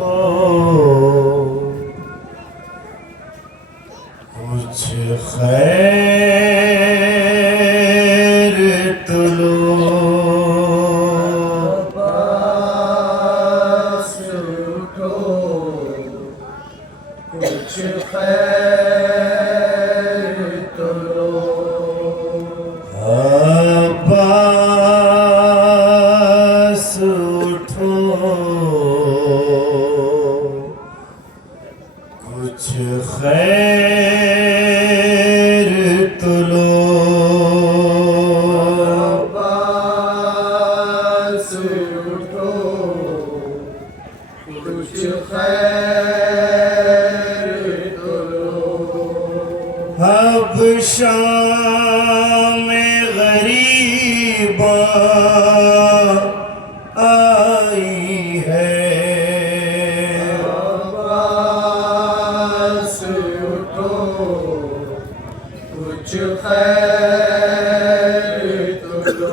उठो कुछ खैर तुलो अब्बास उठो कुछ खैर तुलो अब्बास उठो कुछ खैर तुलो अब्बास उठो कुछ खैर तुलो अब शाम गरीबा आई है अब्बास उठो कुछ खैर तुलो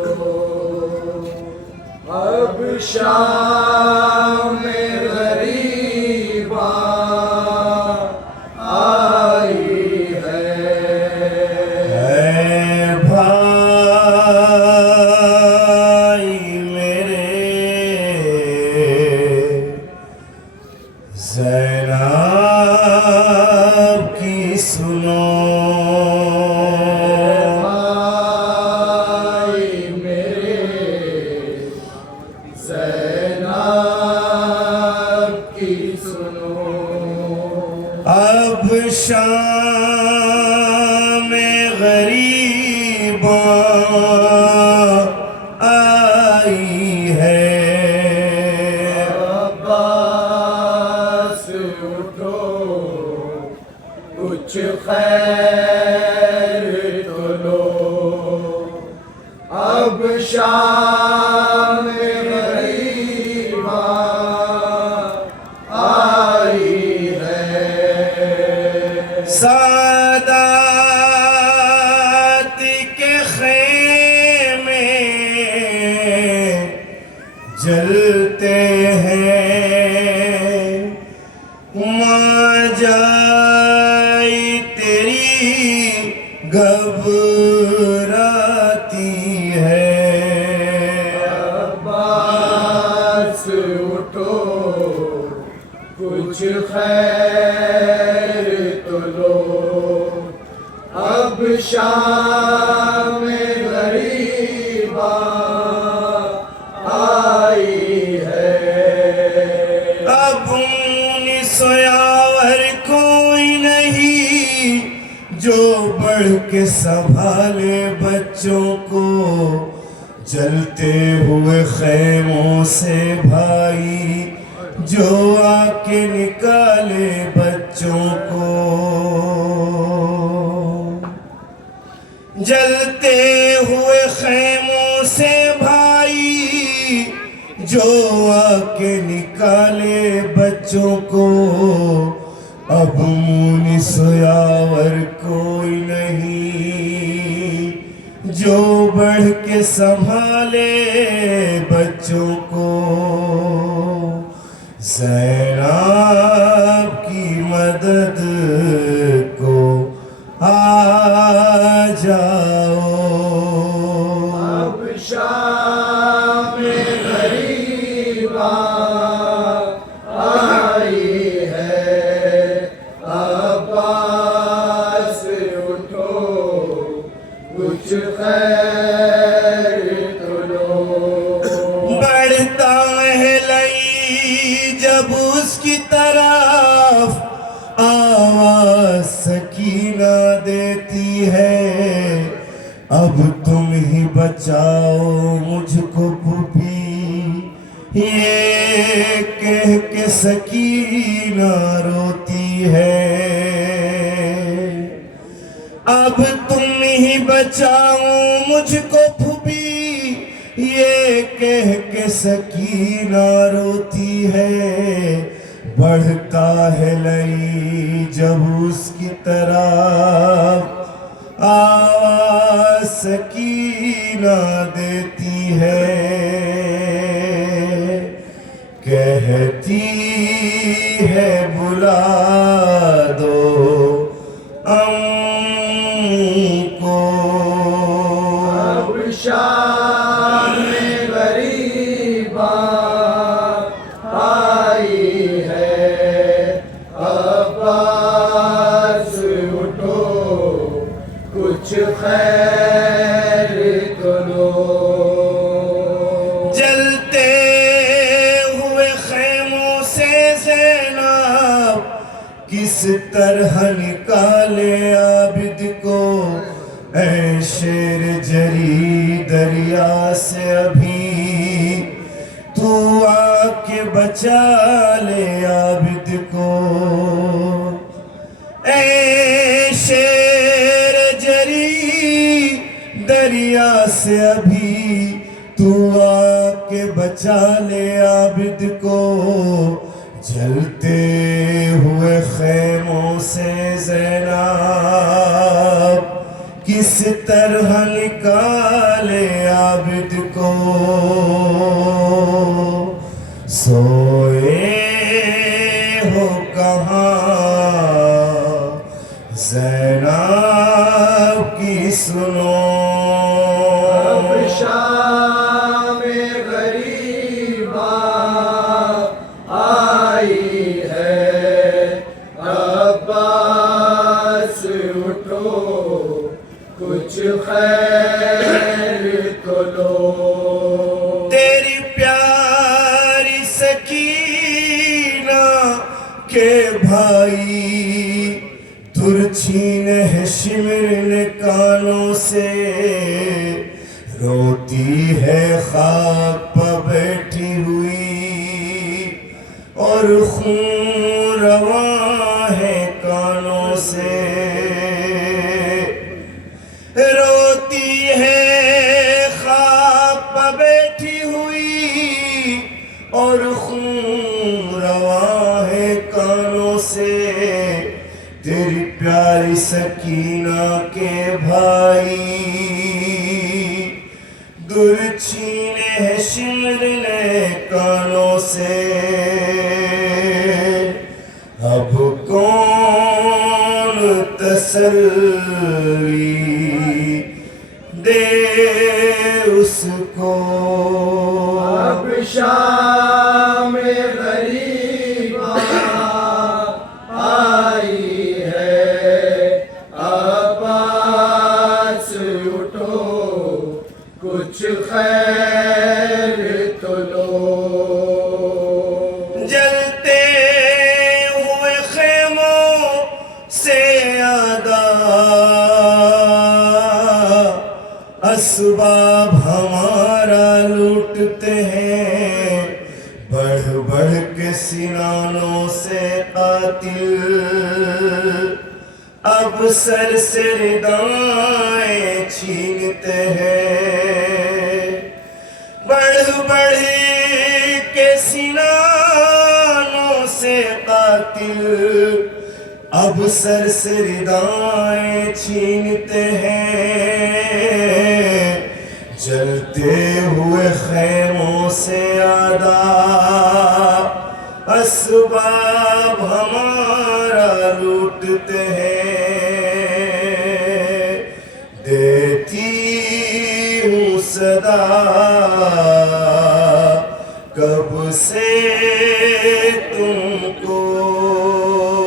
अब शाम गरीबा आई है भाई मेरे ज़ैनब की सुनो भाई मेरे ज़ैनब की सुनो अब शाम गरीबा आई है अब्बास उठो कुछ खैर तुलो अब शाम गरीबा आई है सादात के खेमे जलते हैं माँ जाई तेरी घबराती है अब्बास उठो कुछ खैर तुलो अब शाम गरीबा आई है अब सोयावर कोई नहीं जो बढ़ के संभाले बच्चों को जलते हुए खेमों से भाई जो आके निकाले बच्चों को जलते हुए खेमों से भाई जो आके निकाले बच्चों को अब मुनि सोयावर कोई नहीं जो बढ़ के संभाले बच्चों को ज़ैनब की मदद को आ जाओ अब शाम गरीबा आई है अब्बास उठो कुछ खैर तुलो बढ़ता है लई जब उसकी तरफ आवाज सकीना देती है अब तुम ही बचाओ मुझको पुपी ये कह के सकीना रोती है अब तुम ही बचाओ मुझको फूफी ये कह के सकीना रोती है बढ़ता है लई जब उसकी तरफ आवाज सकीना देती है कहती है बुला दो हमको। अब शाम गरीबा आई है, अब्बास उठो कुछ खैर तो लो। जलते हुए खेमों से ज़ैनब किस तरह निकाले आबिद को, ऐ शेर जरी दरिया से अभी तू आके बचा ले आबिद को। ऐ शेर जरी दरिया से अभी तू आके बचा ले आबिद को। जलते हुए खेमों से ज़ैनब किस तरह निकाले आबिद को। सोए हो कहाँ ज़ैनब की सुनो। अब शाम गरीबा आई है, अब्बास उठो कुछ खैर तो लो। तेरी प्यारी सकीना के भाई तुरछीन है शिमरन कानों से, रोती है खाक पर बैठी हुई और खून रवा है कानों से। रोती है खाक पर बैठी हुई और खून रवा है कानों से। तेरी प्यारी सकीना के भाई दुर्छीने है शिमरने कानों से। अब कौन तसल्ली दे उसको। अब शाम गरीबा आई है, अब्बास उठो कुछ खैर तो लो। जलते हुए खेमों से आदा असबाब हमारा लूटते हैं, बढ़ बढ़ के सिनानों से कातिल अब सर से रिदाएं छीनते हैं। बढ़ बढ़ के सिनानों से कातिल अब सर से रिदाएं छीनते हैं। जलते हुए खेमों से आदा असबाब हमारा लूटते हैं। देती हूँ सदा कब से तुमको।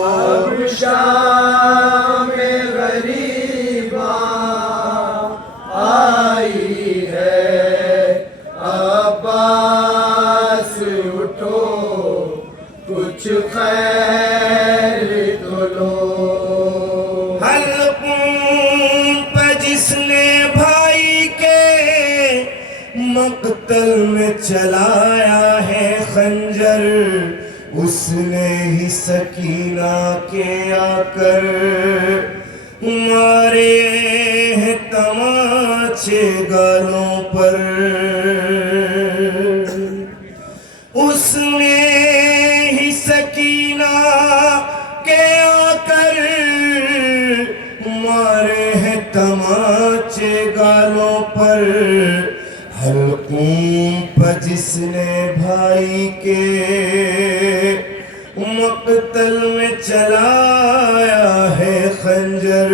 अब शाम गरीबा आई है, अब्बास उठो कुछ खैर तो लो। हल्कुम पे जिसने भाई के मकतल में चलाया है खंजर, उसने ही सकीना के आकर मारे हैं तमाचे गालों पर। उसने ही सकीना के आकर मारे हैं तमाचे गालों पर। हल्कूम पर जिसने भाई के मक्तल में चलाया है खंजर,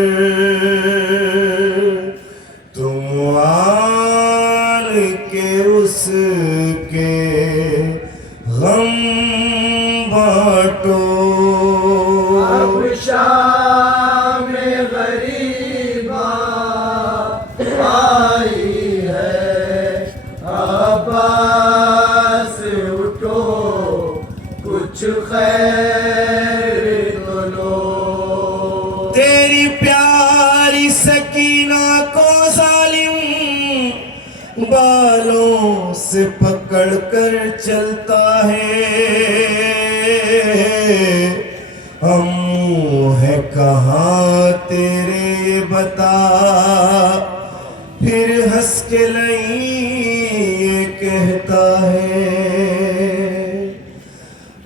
तुम आन के उसके गम बांटो। अब शाम गरीबा आई है, अब्बास उठो कुछ खैर तो लो। तेरी प्यारी सकीना को जालिम बालों से पकड़ कर चलता है, अम्मू है कहाँ तेरे ये बता, फिर हंस के नहीं ये कहता है।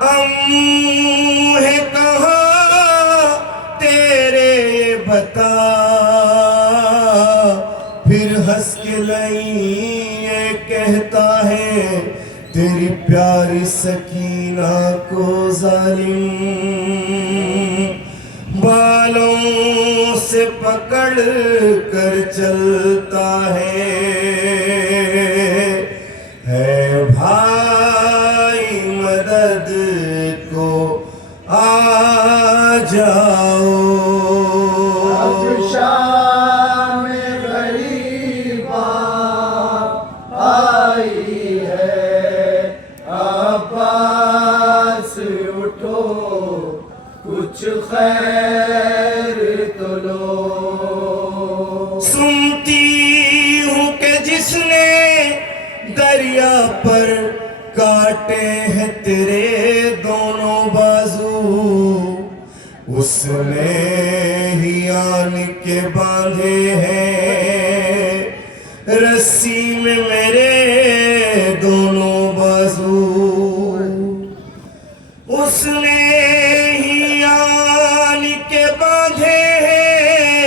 अम्मू है कहाँ तेरे ये बता, फिर हंस के नहीं ये कहता है, तेरी प्यारी सकीना को जालिम बालों से पकड़ कर चलता है भाई मदद को आ जाओ। अब शाम गरीबा आई है, अब्बास उठो कुछ खैर तो लो। सुनती हूँ कि जिसने दरिया पर काटे हैं तेरे दोनों बाजू, उसने ही आन के बांधे हैं रस्सी में मेरे दोनों बाजू, उसने ही आन के बांधे हैं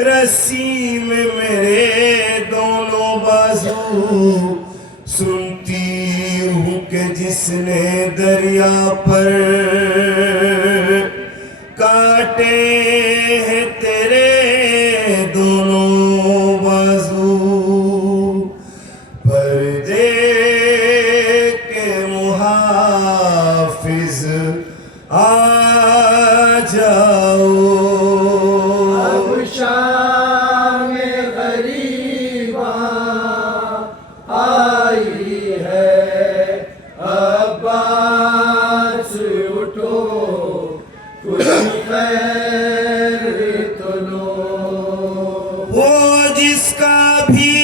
रस्सी में मेरे दोनों बाजू। सुनती हूँ कि जिसने दरिया पर काटे हैं तेरे दोनों बाजू, पर्दे के मुहाफिज आ जाओ। अब शाम गरीबा आई है, अब्बास उठो कुछ खैर तो लो। वो जिसका भी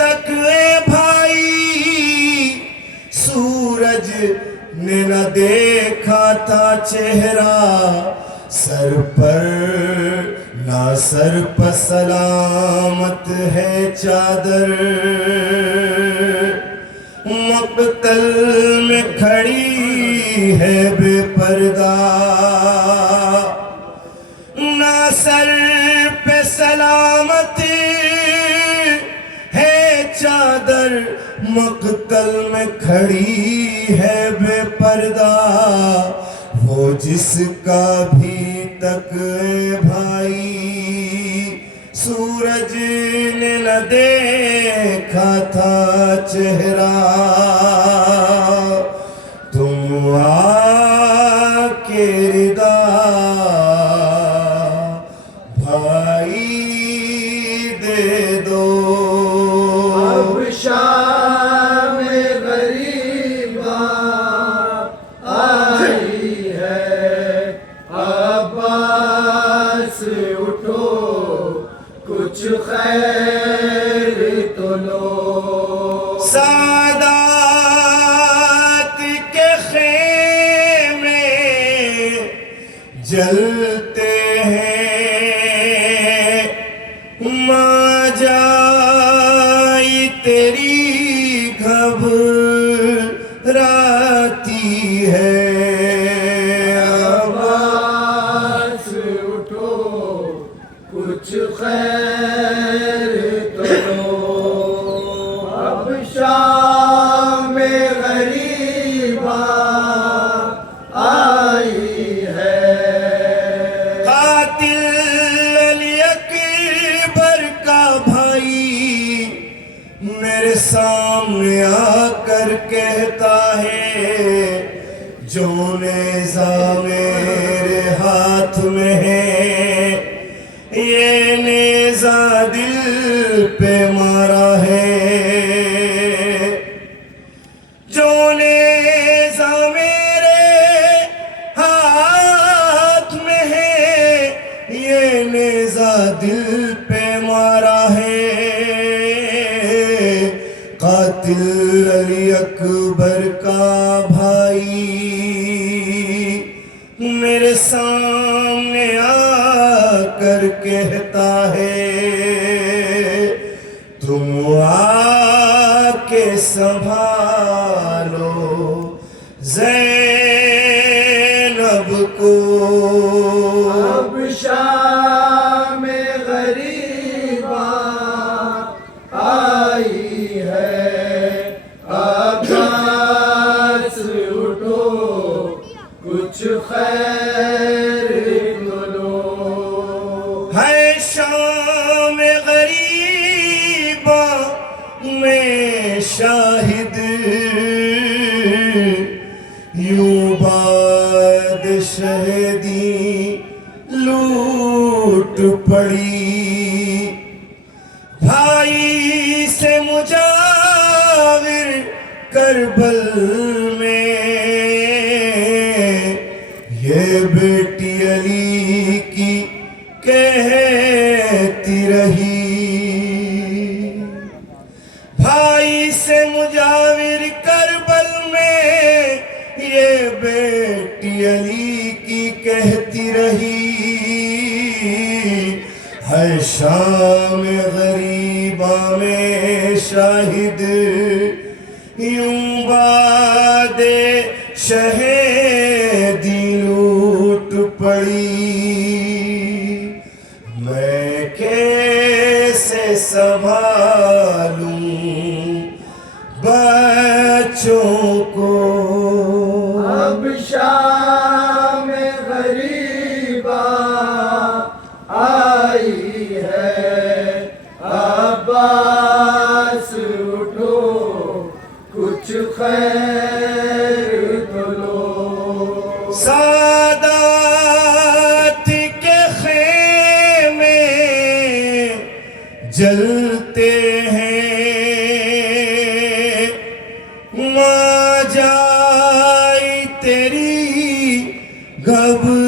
तक भाई सूरज ने न देखा था चेहरा, सर पर ना सर पर सलामत है चादर, मक्तल में खड़ी है बेपर्दा, ना सर पे सलामत है चादर, मक्तल में खड़ी है बेपर्दा। वो जिसका भी तक भाई सूरज ने न देखा था चेहरा, तुम आके रिदा भाई दे दो। अब शाम गरीबा आई है, अब्बास उठो कुछ खैर तो लो। सादात के खेमे जलते हैं, माँ जाई तेरी घबराती है, अब्बास उठो कुछ खैर तो लो। अब शाम गरीबा जो नेज़ा मेरे हाथ में है, ये नेज़ा दिल पे मारा है। जो नेज़ा मेरे हाथ में है, ये नेज़ा दिल पे मारा है। कातिल अली अकबर का भाई मेरे सामने आकर कहता है, तुम आके संभालो ज़ैनब को। अब शाम गरीबा आई है, अब्बास उठो कुछ खैर तो लो। है शाम गरीबा में शाहिद, यूं बाद शहदी लूट पड़ी। भाई से मुजाविर करबल में, ये बेटी अली की कहती रही। भाई से मुजाविर करबल में, ये बेटी अली की कहती रही। है शाम गरीबा में शाहिद, यूं बादे शहेदी लूट पड़ी। मैं कैसे संभालूं बच्चों को। अब शाम गरीबा आई है, अब्बास उठो कुछ खैर तो लो। सादात के खेमे जलते हैं, माँ जाई तेरी घबराई